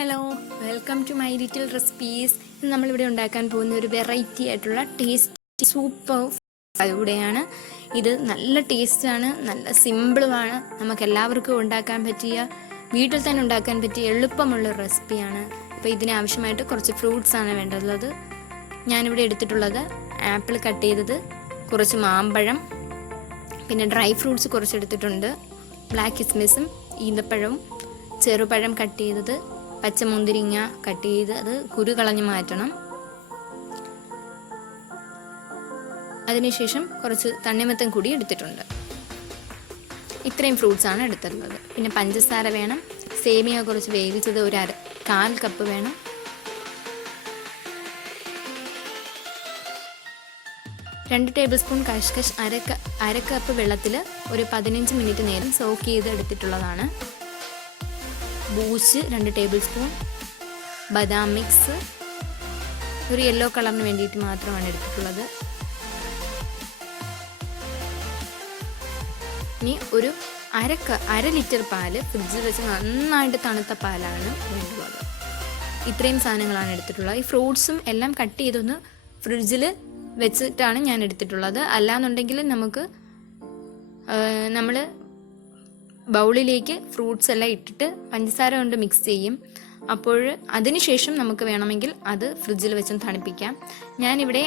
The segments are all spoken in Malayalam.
Hello, welcome to my little recipes. ഇന്ന് നമ്മളിവിടെ ഉണ്ടാക്കാൻ പോകുന്ന ഒരു വെറൈറ്റി ആയിട്ടുള്ള ടേസ്റ്റ് സൂപ്പർ ഇവിടെയാണ്. ഇത് നല്ല ടേസ്റ്റാണ്, നല്ല സിമ്പിളുമാണ്, നമുക്ക് എല്ലാവർക്കും ഉണ്ടാക്കാൻ പറ്റിയ, വീട്ടിൽ തന്നെ ഉണ്ടാക്കാൻ പറ്റിയ എളുപ്പമുള്ള റെസിപ്പിയാണ്. അപ്പോൾ ഇതിനാവശ്യമായിട്ട് കുറച്ച് ഫ്രൂട്ട്സാണ് വേണ്ടതുള്ളത്. ഞാനിവിടെ എടുത്തിട്ടുള്ളത് ആപ്പിൾ കട്ട് ചെയ്തത്, കുറച്ച് മാമ്പഴം, പിന്നെ ഡ്രൈ ഫ്രൂട്ട്സ് കുറച്ച് എടുത്തിട്ടുണ്ട്, ബ്ലാക്ക് കിസ്മിസും ഈന്തപ്പഴവും, ചെറുപഴം കട്ട് ചെയ്തത്, പച്ചമുന്തിരിങ്ങ കട്ട് ചെയ്ത് അത് കുരു കളഞ്ഞ് മാറ്റണം. അതിനുശേഷം കുറച്ച് തണ്ണിമത്തൻ കൂടി എടുത്തിട്ടുണ്ട്. ഇത്രയും ഫ്രൂട്ട്സാണ് എടുത്തിട്ടുള്ളത്. പിന്നെ പഞ്ചസാര വേണം, സേമിയ കുറച്ച് വേവിച്ചത് ഒരു 1/4 കപ്പ് വേണം, രണ്ട് ടേബിൾ സ്പൂൺ കഷ്കശ്, അര കപ്പ് വെള്ളത്തിൽ ഒരു 15 മിനിറ്റ് നേരം സോക്ക് ചെയ്ത് എടുത്തിട്ടുള്ളതാണ്. ബൂസ്റ്റ് 2 ടേബിൾ സ്പൂൺ, ബദാം മിക്സ് ഒരു യെല്ലോ കളറിന് വേണ്ടിയിട്ട് മാത്രമാണ് എടുത്തിട്ടുള്ളത്. ഇനി ഒരു അര ലിറ്റർ പാല് ഫ്രിഡ്ജിൽ വെച്ച് നന്നായിട്ട് തണുത്ത പാലാണ് വേണ്ടുള്ളത്. ഇത്രയും സാധനങ്ങളാണ് എടുത്തിട്ടുള്ളത്. ഈ ഫ്രൂട്ട്സും എല്ലാം കട്ട് ചെയ്തൊന്ന് ഫ്രിഡ്ജിൽ വെച്ചിട്ടാണ് ഞാൻ എടുത്തിട്ടുള്ളത്. അല്ലാന്നുണ്ടെങ്കിൽ നമ്മൾ ബൗളിലേക്ക് ഫ്രൂട്ട്സ് എല്ലാം ഇട്ടിട്ട് പഞ്ചസാര കൊണ്ട് മിക്സ് ചെയ്യും. അപ്പോൾ അതിനുശേഷം നമുക്ക് വേണമെങ്കിൽ അത് ഫ്രിഡ്ജിൽ വെച്ച് തണുപ്പിക്കാം. ഞാനിവിടെ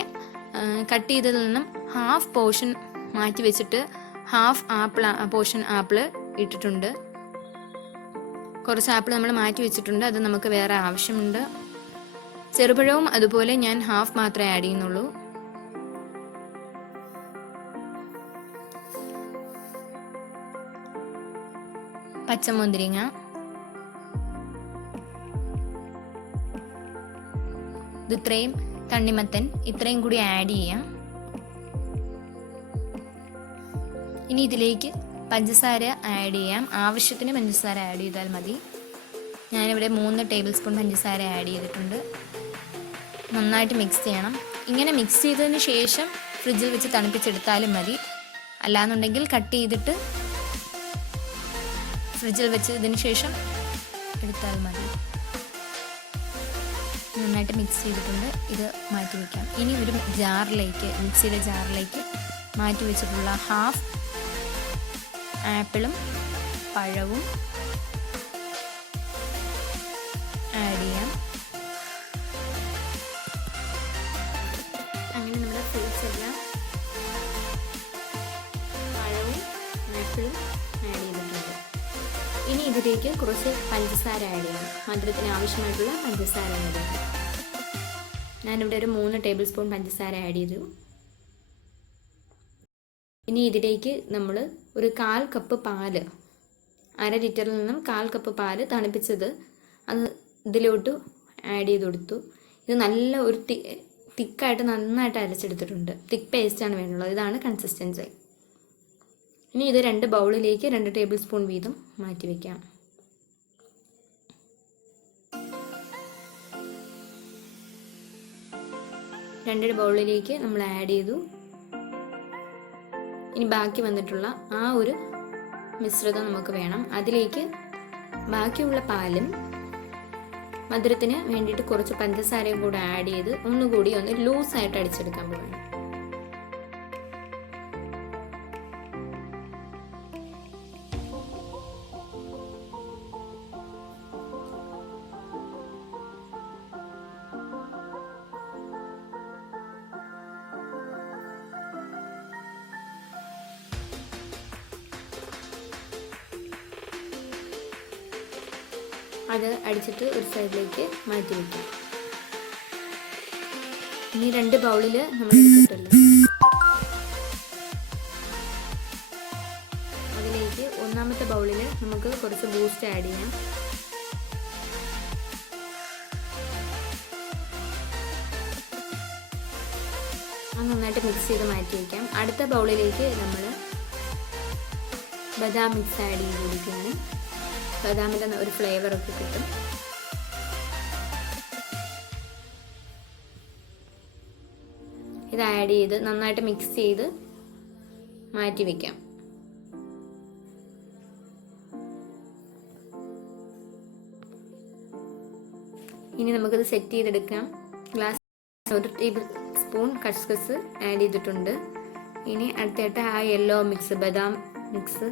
കട്ട് ചെയ്തതിൽ നിന്നും ഹാഫ് പോർഷൻ മാറ്റി വെച്ചിട്ട് ഹാഫ് പോർഷൻ ആപ്പിൾ ഇട്ടിട്ടുണ്ട്. കുറച്ച് ആപ്പിൾ നമ്മൾ മാറ്റി വെച്ചിട്ടുണ്ട്, അത് നമുക്ക് വേറെ ആവശ്യമുണ്ട്. ചെറുപഴവും അതുപോലെ ഞാൻ ഹാഫ് മാത്രമേ ആഡ് ചെയ്യുന്നുള്ളൂ. പച്ചമുന്തിരിങ്ങ, ഇത്രയും തണ്ണിമത്തൻ ഇത്രയും കൂടി ആഡ് ചെയ്യാം. ഇനി ഇതിലേക്ക് പഞ്ചസാര ആഡ് ചെയ്യാം. ആവശ്യത്തിന് പഞ്ചസാര ആഡ് ചെയ്താൽ മതി. ഞാനിവിടെ 3 ടേബിൾ സ്പൂൺ പഞ്ചസാര ആഡ് ചെയ്തിട്ടുണ്ട്. നന്നായിട്ട് മിക്സ് ചെയ്യണം. ഇങ്ങനെ മിക്സ് ചെയ്തതിന് ശേഷം ഫ്രിഡ്ജിൽ വെച്ച് തണുപ്പിച്ചെടുത്താലും മതി. അല്ലാന്നുണ്ടെങ്കിൽ കട്ട് ചെയ്തിട്ട് ഫ്രിഡ്ജിൽ വെച്ച് ഇതിന് ശേഷം എടുത്താൽ മതി. നന്നായിട്ട് മിക്സ് ചെയ്തിട്ടുണ്ട്. ഇത് മാറ്റി വയ്ക്കാം. ഇനി ഒരു മിക്സിയുടെ ജാറിലേക്ക് മാറ്റി വെച്ചിട്ടുള്ള ഹാഫ് ആപ്പിളും പഴവും ആഡ് ചെയ്യാം. അങ്ങനെ നമ്മുടെ ഫ്രൂട്ട്സ് എല്ലാം പഴവും ആപ്പിളും ആഡ് ചെയ്തിട്ടുണ്ട്. ഇനി ഇതിലേക്ക് കുറച്ച് പഞ്ചസാര ആഡ് ചെയ്യാം. മധുരത്തിന് ആവശ്യമായിട്ടുള്ള പഞ്ചസാര ആഡ് ചെയ്യാം. ഞാനിവിടെ ഒരു 3 ടേബിൾ സ്പൂൺ പഞ്ചസാര ആഡ് ചെയ്തു. ഇനി ഇതിലേക്ക് നമ്മൾ ഒരു 1/4 കപ്പ് പാല്, അര ലിറ്ററിൽ നിന്നും 1/4 കപ്പ് പാല് തണുപ്പിച്ചത് അത് ഇതിലോട്ട് ആഡ് ചെയ്ത് കൊടുത്തു. ഇത് നല്ല ഒരു തിക്കായിട്ട് നന്നായിട്ട് അരച്ചെടുത്തിട്ടുണ്ട്. തിക്ക് പേസ്റ്റാണ് വേണ്ടുള്ളത്. ഇതാണ് കൺസിസ്റ്റൻസി. ഇനി ഇത് 2 ബൗളിലേക്ക് 2 ടേബിൾ സ്പൂൺ വീതം മാറ്റി വയ്ക്കാം. രണ്ട് ബൗളിലേക്ക് നമ്മൾ ആഡ് ചെയ്തു. ഇനി ബാക്കി വന്നിട്ടുള്ള ആ ഒരു മിശ്രിതം നമുക്ക് വേണം. അതിലേക്ക് ബാക്കിയുള്ള പാലും മധുരത്തിന് വേണ്ടിയിട്ട് കുറച്ച് പഞ്ചസാരയും കൂടെ ആഡ് ചെയ്ത് ഒന്നുകൂടി ഒന്ന് ലൂസായിട്ട് അടിച്ചെടുക്കാൻ പോകണം. അത് അടിച്ചിട്ട് ഒരു സൈഡിലേക്ക് മാറ്റി വയ്ക്കാം. ഇനി 2 ബൗളിൽ നമ്മൾ എടുത്തിട്ടില്ല. അതിലേക്ക് ഒന്നാമത്തെ ബൗളിൽ നമുക്ക് കുറച്ച് ബൂസ്റ്റ് ആഡ് ചെയ്യാം. അത് നന്നായിട്ട് മിക്സ് ചെയ്ത് മാറ്റി വയ്ക്കാം. അടുത്ത ബൗളിലേക്ക് നമ്മൾ ബദാം മിക്സ് ആഡ് ചെയ്ത് കൊടുക്കുകയാണ്. ബദാമിൻ്റെ ഒരു ഫ്ലേവറൊക്കെ കിട്ടും. ഇത് ആഡ് ചെയ്ത് നന്നായിട്ട് മിക്സ് ചെയ്ത് മാറ്റി വയ്ക്കാം. ഇനി നമുക്കത് സെറ്റ് ചെയ്തെടുക്കാം. ഗ്ലാസ് 1 ടേബിൾ സ്പൂൺ കസ്കസ് ആഡ് ചെയ്തിട്ടുണ്ട്. ഇനി അടുത്തായിട്ട് ആ യെല്ലോ മിക്സ്, ബദാം മിക്സ്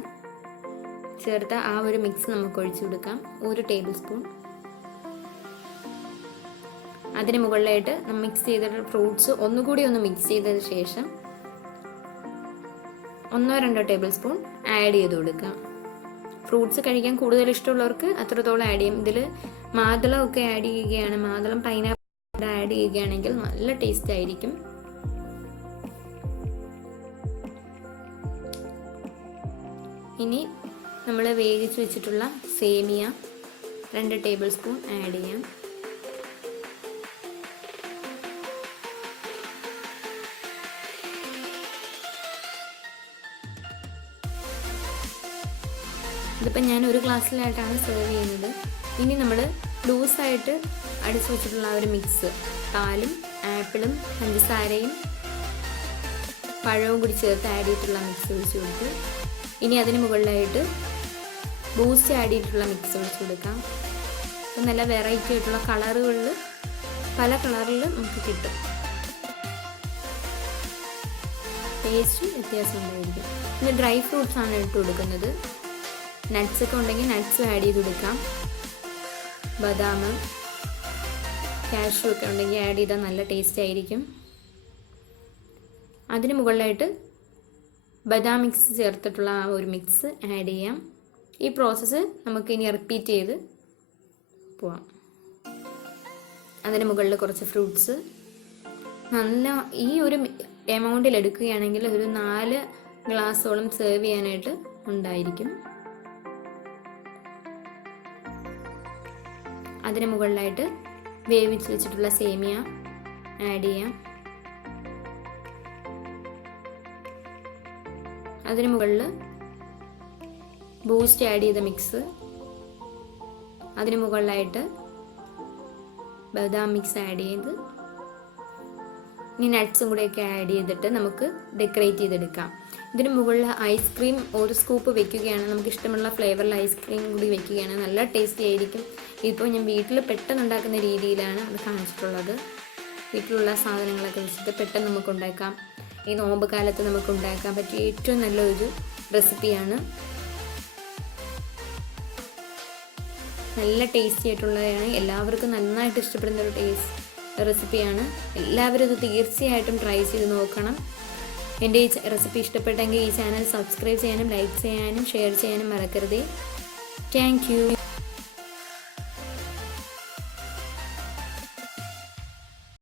ചേർത്ത ആ ഒരു മിക്സ് നമുക്ക് ഒഴിച്ചു കൊടുക്കാം. 1 ടേബിൾ സ്പൂൺ. അതിന് മുകളിലായിട്ട് മിക്സ് ചെയ്തിട്ട് ഫ്രൂട്ട്സ് ഒന്നുകൂടി ഒന്ന് മിക്സ് ചെയ്തതിന് ശേഷം 1-2 ടേബിൾ സ്പൂൺ ആഡ് ചെയ്ത് കൊടുക്കാം. ഫ്രൂട്ട്സ് കഴിക്കാൻ കൂടുതൽ ഇഷ്ടമുള്ളവർക്ക് അത്രത്തോളം ആഡ് ചെയ്യും. ഇതിൽ മാതളം ഒക്കെ ആഡ് ചെയ്യുകയാണ്, മാതളം പൈനാപ്പിൾ ആഡ് ചെയ്യുകയാണെങ്കിൽ നല്ല ടേസ്റ്റ് ആയിരിക്കും. ഇനി നമ്മൾ വേവിച്ച് വെച്ചിട്ടുള്ള സേമിയ 2 ടേബിൾ സ്പൂൺ ആഡ് ചെയ്യാം. ഇതിപ്പോൾ ഞാൻ ഒരു ഗ്ലാസ്സിലായിട്ടാണ് സെർവ് ചെയ്യുന്നത്. ഇനി നമ്മൾ ലൂസായിട്ട് അടിച്ചു വെച്ചിട്ടുള്ള ആ ഒരു മിക്സ്, പാലും ആപ്പിളും പഞ്ചസാരയും പഴവും കൂടി ചേർത്ത് ആഡ് ചെയ്തിട്ടുള്ള മിക്സ് ഒഴിച്ച് കൊടുത്ത് ഇനി അതിന് മുകളിലായിട്ട് ബൂസ്റ്റ് ആഡ് ചെയ്തിട്ടുള്ള മിക്സ് ഒഴിച്ച് കൊടുക്കാം. അപ്പം നല്ല വെറൈറ്റി ആയിട്ടുള്ള കളറുകളിൽ, പല കളറിൽ നമുക്ക് കിട്ടും. ടേസ്റ്റ് വ്യത്യാസം ഉണ്ടായിരിക്കും. പിന്നെ ഡ്രൈ ഫ്രൂട്ട്സ് ആണ് ഇട്ട് കൊടുക്കുന്നത്. നട്ട്സ് ഒക്കെ ഉണ്ടെങ്കിൽ നട്ട്സും ആഡ് ചെയ്ത് കൊടുക്കാം. ബദാം, കാഷ്യൂ ഒക്കെ ഉണ്ടെങ്കിൽ ആഡ് ചെയ്താൽ നല്ല ടേസ്റ്റ് ആയിരിക്കും. അതിന് മുകളിലായിട്ട് ബദാം മിക്സ് ചേർത്തിട്ടുള്ള ആ ഒരു മിക്സ് ആഡ് ചെയ്യാം. ഈ പ്രോസസ്സ് നമുക്ക് ഇനി റിപ്പീറ്റ് ചെയ്ത് പോവാം. അതിന് മുകളിൽ കുറച്ച് ഫ്രൂട്ട്സ് നല്ല ഈ ഒരു എമൗണ്ടിൽ എടുക്കുകയാണെങ്കിൽ ഒരു 4 ഗ്ലാസോളം സെർവ് ചെയ്യാനായിട്ട് ഉണ്ടായിരിക്കും. അതിന് മുകളിലായിട്ട് വേവിച്ച് വെച്ചിട്ടുള്ള സേമിയ ആഡ് ചെയ്യാം. അതിന് മുകളിൽ ബൂസ്റ്റ് ആഡ് ചെയ്ത മിക്സ്, അതിന് മുകളിലായിട്ട് ബദാം മിക്സ് ആഡ് ചെയ്ത് ഇനി നട്ട്സും കൂടെയൊക്കെ ആഡ് ചെയ്തിട്ട് നമുക്ക് ഡെക്കറേറ്റ് ചെയ്തെടുക്കാം. ഇതിന് മുകളിൽ ഐസ്ക്രീം 1 സ്കൂപ്പ് വെക്കുകയാണ്. നമുക്ക് ഇഷ്ടമുള്ള ഫ്ലേവറിൽ ഐസ്ക്രീം കൂടി വെക്കുകയാണ്. നല്ല ടേസ്റ്റി ആയിരിക്കും. ഇപ്പോൾ ഞാൻ വീട്ടിൽ പെട്ടെന്ന് ഉണ്ടാക്കുന്ന രീതിയിലാണ് അത് കാണിച്ചിട്ടുള്ളത്. വീട്ടിലുള്ള സാധനങ്ങളൊക്കെ വെച്ചിട്ട് പെട്ടെന്ന് നമുക്ക് ഉണ്ടാക്കാം. ഈ നോമ്പ് കാലത്ത് നമുക്ക് ഉണ്ടാക്കാൻ പറ്റിയ ഏറ്റവും നല്ലൊരു റെസിപ്പിയാണ്. നല്ല ടേസ്റ്റി ആയിട്ടുള്ളതാണ്. എല്ലാവർക്കും നന്നായിട്ട് ഇഷ്ടപ്പെടുന്ന ഒരു റെസിപ്പിയാണ്. എല്ലാവരും ഇത് തീർച്ചയായിട്ടും ട്രൈ ചെയ്ത് നോക്കണം. എൻ്റെ ഈ റെസിപ്പി ഇഷ്ടപ്പെട്ടെങ്കിൽ ഈ ചാനൽ സബ്സ്ക്രൈബ് ചെയ്യാനും ലൈക്ക് ചെയ്യാനും ഷെയർ ചെയ്യാനും മറക്കരുതേ. Thank you.